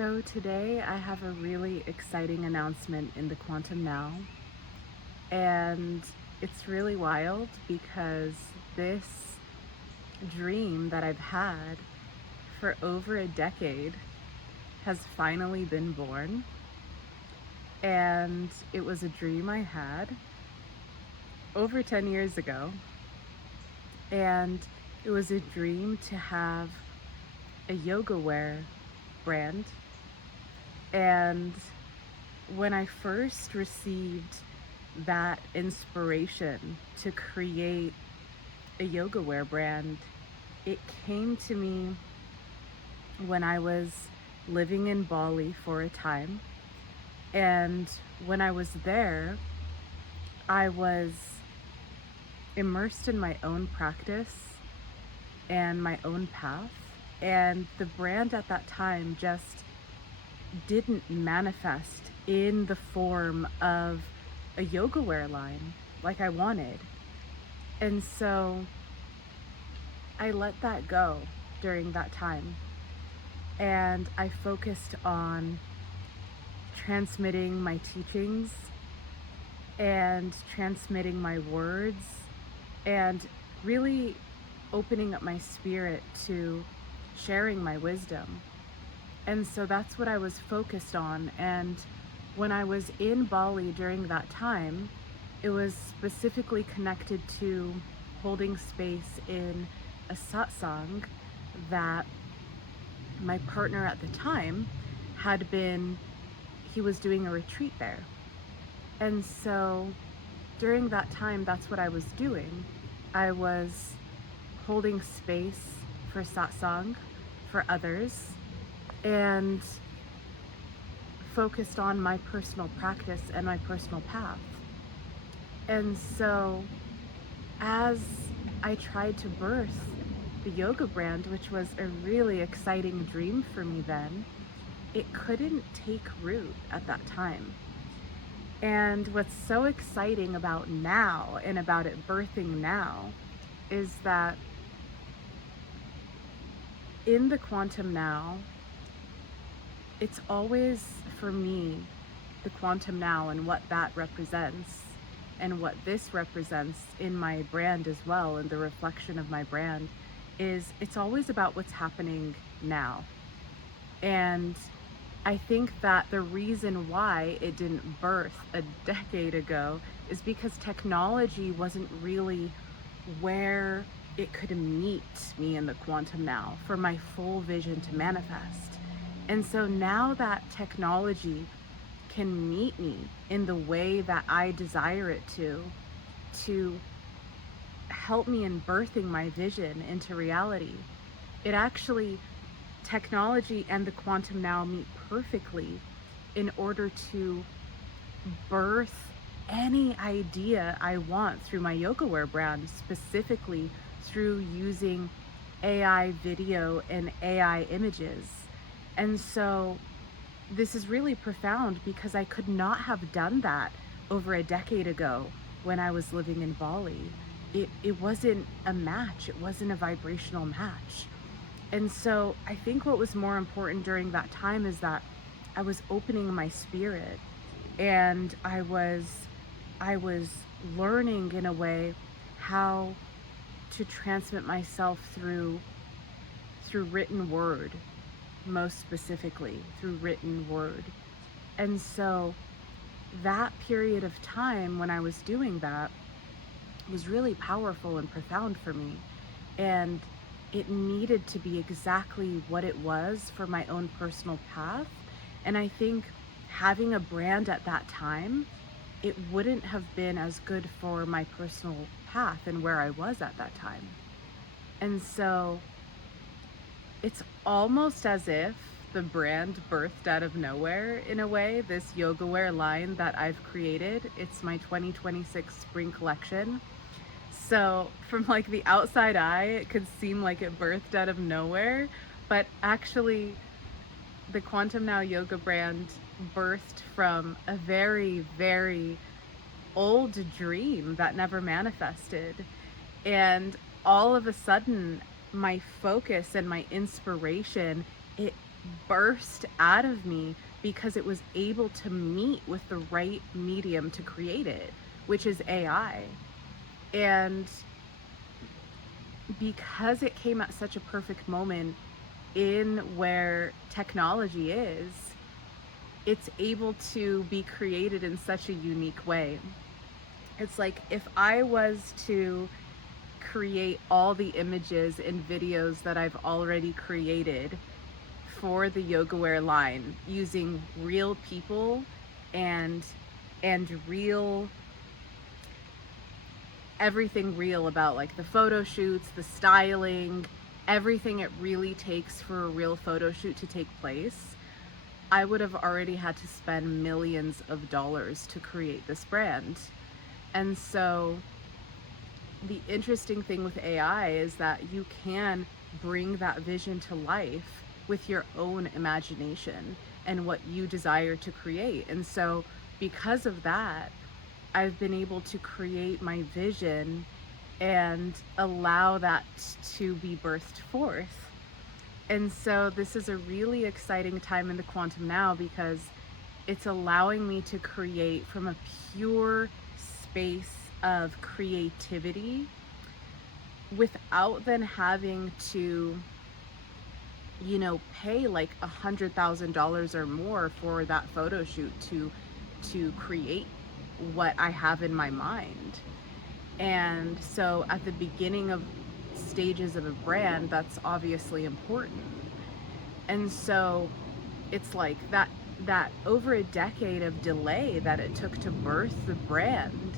So today I have a really exciting announcement in the Quantum Now, and it's really wild because this dream that I've had for over a decade has finally been born. And it was a dream I had over 10 years ago, and it was a dream to have a yoga wear brand. And when I first received that inspiration to create a yoga wear brand, it came to me when I was living in Bali for a time. And when I was there, I was immersed in my own practice and my own path. And the brand at that time just didn't manifest in the form of a yoga wear line like I wanted. And so I let that go during that time. And I focused on transmitting my teachings and transmitting my words and really opening up my spirit to sharing my wisdom. And so that's what I was focused on. And when I was in Bali during that time, it was specifically connected to holding space in a satsang that my partner at the time he was doing a retreat there. And so during that time, that's what I was doing. I was holding space for satsang for others and focused on my personal practice and my personal path. And so as I tried to birth the yoga brand, which was a really exciting dream for me then, it couldn't take root at that time. And what's so exciting about now and about it birthing now is that in the Quantum Now, it's always, for me, the Quantum Now and what that represents and what this represents in my brand as well, and the reflection of my brand is it's always about what's happening now. And I think that the reason why it didn't birth a decade ago is because technology wasn't really where it could meet me in the Quantum Now for my full vision to manifest. And so now that technology can meet me in the way that I desire it to help me in birthing my vision into reality, it actually, technology and the Quantum Now meet perfectly in order to birth any idea I want through my yoga wear brand, specifically through using AI video and AI images. And so this is really profound because I could not have done that over a decade ago when I was living in Bali. It wasn't a match, it wasn't a vibrational match. And so I think what was more important during that time is that I was opening my spirit, and I was learning in a way how to transmit myself through written word, most specifically through written word. And so that period of time when I was doing that was really powerful and profound for me. And it needed to be exactly what it was for my own personal path. And I think having a brand at that time, it wouldn't have been as good for my personal path and where I was at that time. And so it's almost as if the brand birthed out of nowhere in a way, this yoga wear line that I've created. It's my 2026 spring collection. So from like the outside eye, it could seem like it birthed out of nowhere, but actually the Quantum Now yoga brand birthed from a very, very old dream that never manifested. And all of a sudden, my focus and my inspiration, burst out of me because it was able to meet with the right medium to create it, which is AI. And because it came at such a perfect moment in where technology is, it's able to be created in such a unique way. It's like if I was to create all the images and videos that I've already created for the yoga wear line using real people and real everything real about like the photo shoots, the styling, everything it really takes for a real photo shoot to take place, I would have already had to spend millions of dollars to create this brand. And so the interesting thing with AI is that you can bring that vision to life with your own imagination and what you desire to create. And so because of that, I've been able to create my vision and allow that to be birthed forth. And so this is a really exciting time in the quantum now because it's allowing me to create from a pure space of creativity without then having to, pay like $100,000 or more for that photo shoot to create what I have in my mind. And so at the beginning of stages of a brand, that's obviously important. And so it's like that over a decade of delay that it took to birth the brand,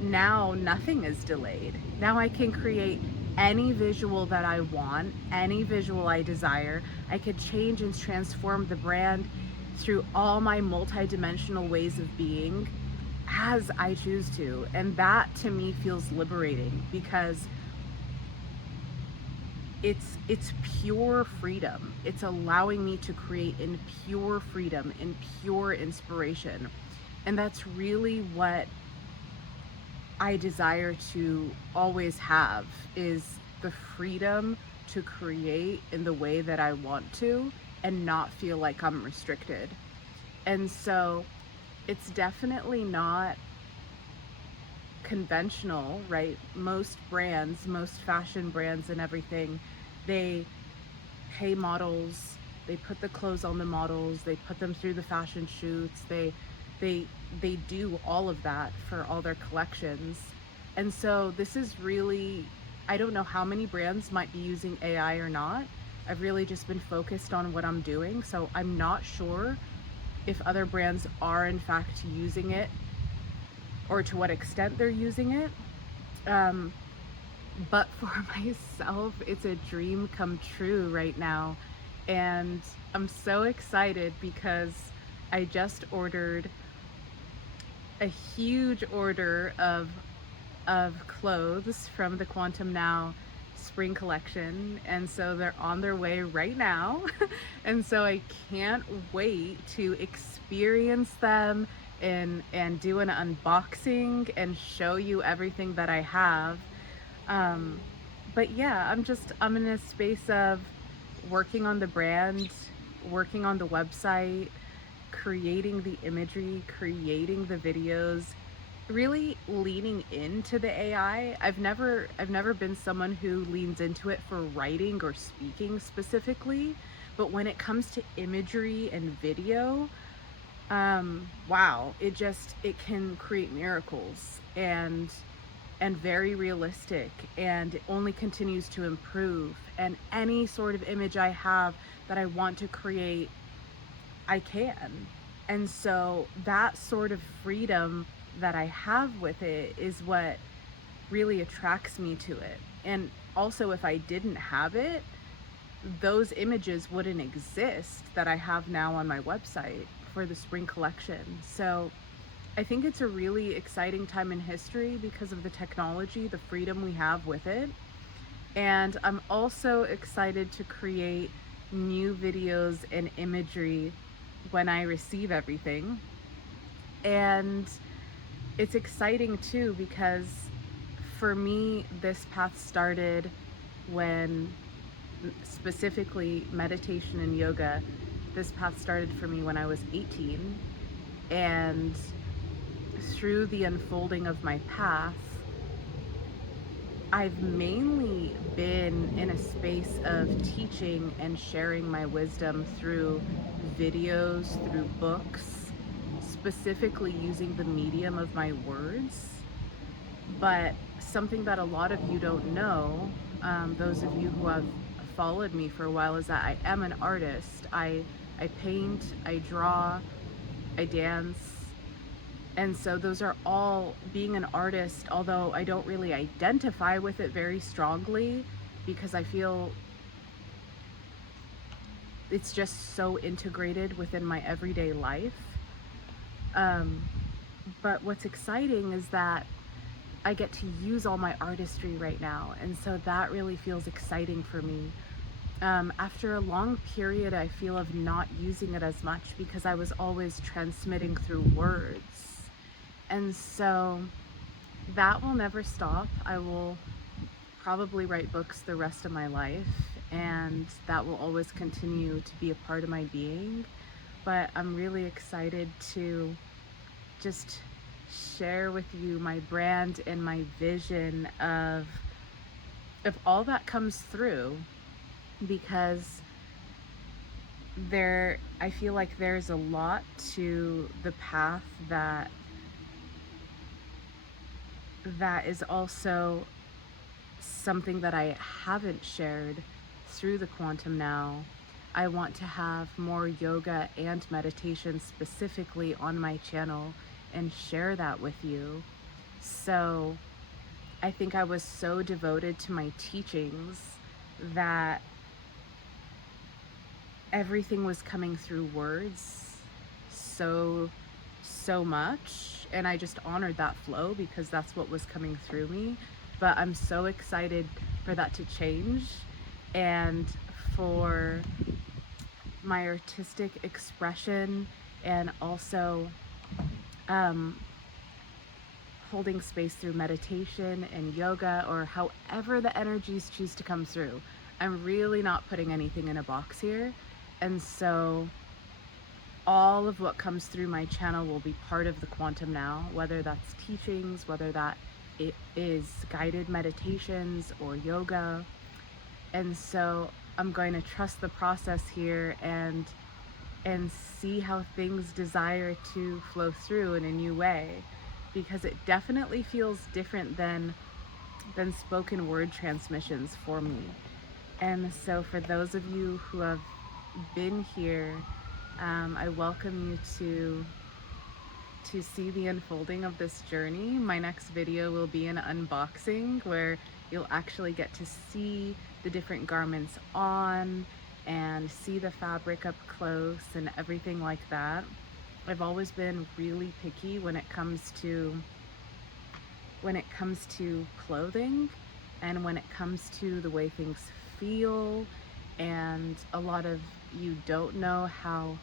now nothing is delayed. Now I can create any visual that I want, any visual I desire. I could change and transform the brand through all my multidimensional ways of being as I choose to. And that to me feels liberating because it's pure freedom. It's allowing me to create in pure freedom, in pure inspiration. And that's really what I desire to always have, is the freedom to create in the way that I want to and not feel like I'm restricted. And so it's definitely not conventional, right? Most brands, most fashion brands and everything, they pay models, they put the clothes on the models, they put them through the fashion shoots, they do all of that for all their collections. And so this is really, I don't know how many brands might be using AI or not. I've really just been focused on what I'm doing, so I'm not sure if other brands are in fact using it or to what extent they're using it. But for myself, it's a dream come true right now. And I'm so excited because I just ordered a huge order of clothes from the Quantum Now spring collection, and so they're on their way right now. And so I can't wait to experience them and do an unboxing and show you everything that I have. um, but yeah, I'm in a space of working on the brand, working on the website, creating the imagery, creating the videos, really leaning into the AI. I've never been someone who leans into it for writing or speaking specifically, but when it comes to imagery and video, wow, it can create miracles and very realistic, and it only continues to improve. And any sort of image I have that I want to create, I can. And so that sort of freedom that I have with it is what really attracts me to it. And also, if I didn't have it, those images wouldn't exist that I have now on my website for the spring collection. So I think it's a really exciting time in history because of the technology, the freedom we have with it. And I'm also excited to create new videos and imagery when I receive everything. And it's exciting too because for me, this path started when specifically meditation and yoga. This path started for me when I was 18, and through the unfolding of my path, I've mainly been in a space of teaching and sharing my wisdom through videos, through books, specifically using the medium of my words. But something that a lot of you don't know, those of you who have followed me for a while, is that I am an artist. I paint, I draw, I dance. And so those are all, being an artist, although I don't really identify with it very strongly because I feel it's just so integrated within my everyday life. But what's exciting is that I get to use all my artistry right now. And so that really feels exciting for me. After a long period, I feel, of not using it as much because I was always transmitting through words. And so that will never stop. I will probably write books the rest of my life, and that will always continue to be a part of my being. But I'm really excited to just share with you my brand and my vision of all that comes through, because I feel like there's a lot to the path that is also something that I haven't shared through the Quantum Now. I want to have more yoga and meditation specifically on my channel and share that with you. So I think I was so devoted to my teachings that everything was coming through words so much, and I just honored that flow because that's what was coming through me. But I'm so excited for that to change, and for my artistic expression, and also holding space through meditation and yoga, or however the energies choose to come through. I'm really not putting anything in a box here. And so all of what comes through my channel will be part of the Quantum Now, whether that's teachings, whether that it is guided meditations or yoga. And so I'm going to trust the process here and see how things desire to flow through in a new way, because it definitely feels different than spoken word transmissions for me. And so for those of you who have been here, I welcome you to see the unfolding of this journey. My next video will be an unboxing where you'll actually get to see the different garments on and see the fabric up close and everything like that. I've always been really picky when it comes to clothing, and when it comes to the way things feel. And a lot of you don't know how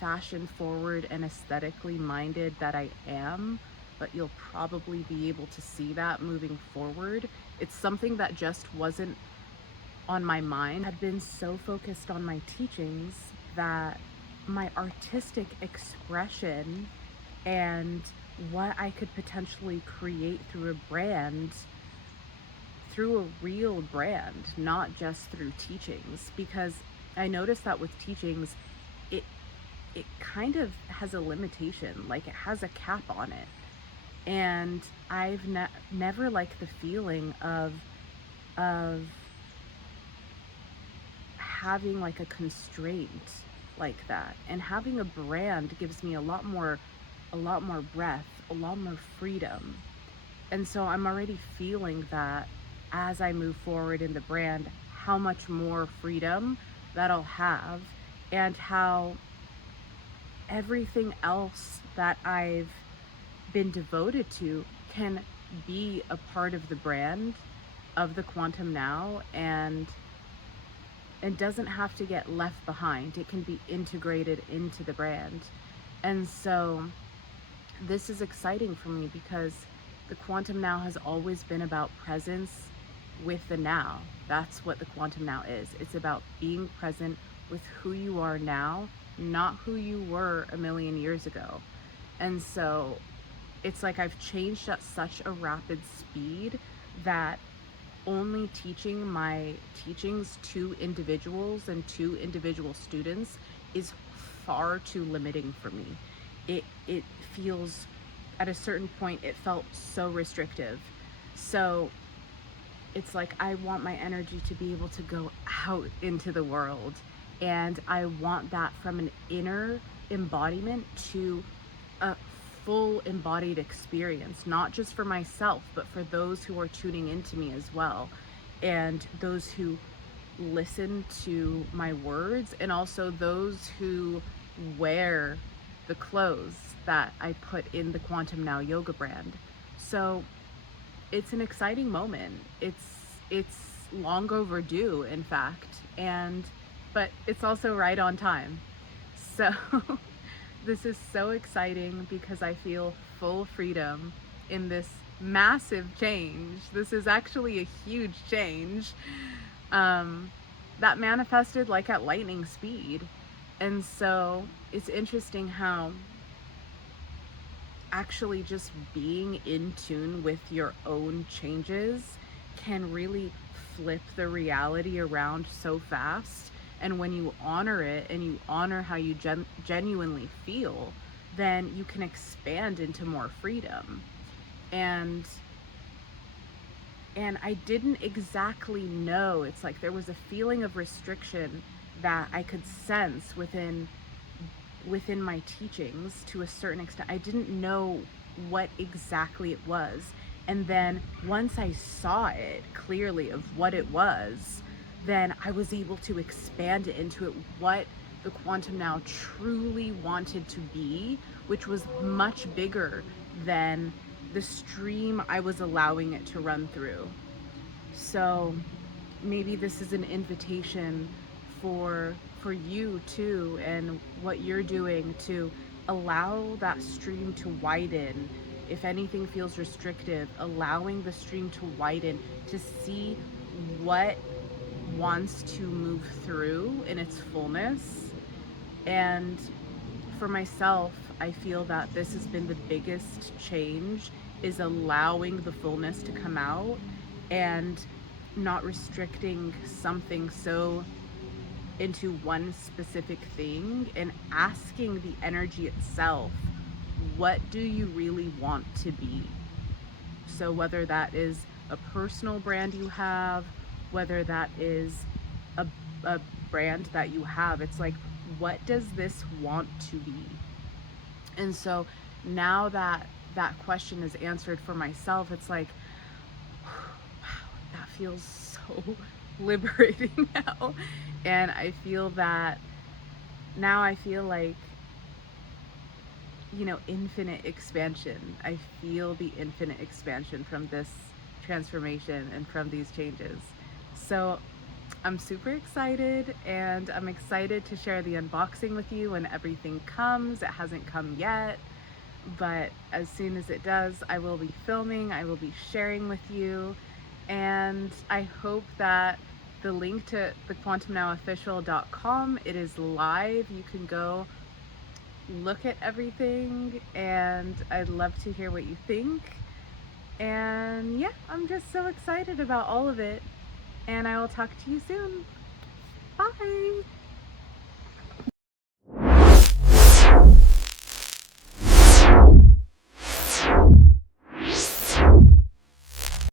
fashion forward and aesthetically minded that I am, but you'll probably be able to see that moving forward. It's something that just wasn't on my mind. I'd been so focused on my teachings that my artistic expression and what I could potentially create through a brand, through a real brand, not just through teachings, because I noticed that with teachings, it kind of has a limitation, like it has a cap on it. And I've never liked the feeling of having like a constraint like that. And having a brand gives me a lot more breath, a lot more freedom. And so I'm already feeling that as I move forward in the brand, how much more freedom that I'll have, and how everything else that I've been devoted to can be a part of the brand of the Quantum Now, and doesn't have to get left behind. It can be integrated into the brand. And so this is exciting for me because the Quantum Now has always been about presence with the now. That's what the quantum now is. It's about being present with who you are now, not who you were a million years ago. And so it's like I've changed at such a rapid speed that only teaching my teachings to individuals and to individual students is far too limiting for me. It feels, at a certain point it felt so restrictive. So it's like I want my energy to be able to go out into the world, and I want that from an inner embodiment to a full embodied experience, not just for myself, but for those who are tuning into me as well, and those who listen to my words, and also those who wear the clothes that I put in the Quantum Now yoga brand. So it's an exciting moment. It's long overdue, in fact, and but it's also right on time. So this is so exciting because I feel full freedom in this massive change. This is actually a huge change that manifested like at lightning speed. And so it's interesting how actually just being in tune with your own changes can really flip the reality around so fast. And when you honor it and you honor how you genuinely feel, then you can expand into more freedom. And I didn't exactly know. It's like there was a feeling of restriction that I could sense within my teachings to a certain extent. I didn't know what exactly it was. And then once I saw it clearly of what it was, then I was able to expand it into it, what the Quantum Now truly wanted to be, which was much bigger than the stream I was allowing it to run through. So maybe this is an invitation for you too, and what you're doing to allow that stream to widen. If anything feels restrictive, allowing the stream to widen to see what wants to move through in its fullness. And for myself, I feel that this has been the biggest change, is allowing the fullness to come out and not restricting something so into one specific thing, and asking the energy itself, what do you really want to be? So whether that is a personal brand you have, whether that is a brand that you have, it's like, what does this want to be? And so now that that question is answered for myself, it's like, wow, that feels so liberating now. And I feel that now I feel like, infinite expansion. I feel the infinite expansion from this transformation and from these changes. So I'm super excited, and I'm excited to share the unboxing with you when everything comes. It hasn't come yet, but as soon as it does, I will be filming, I will be sharing with you, and I hope that the link to the quantumnowofficial.com, it is live. You can go look at everything, and I'd love to hear what you think. And yeah, I'm just so excited about all of it, and I will talk to you soon. Bye.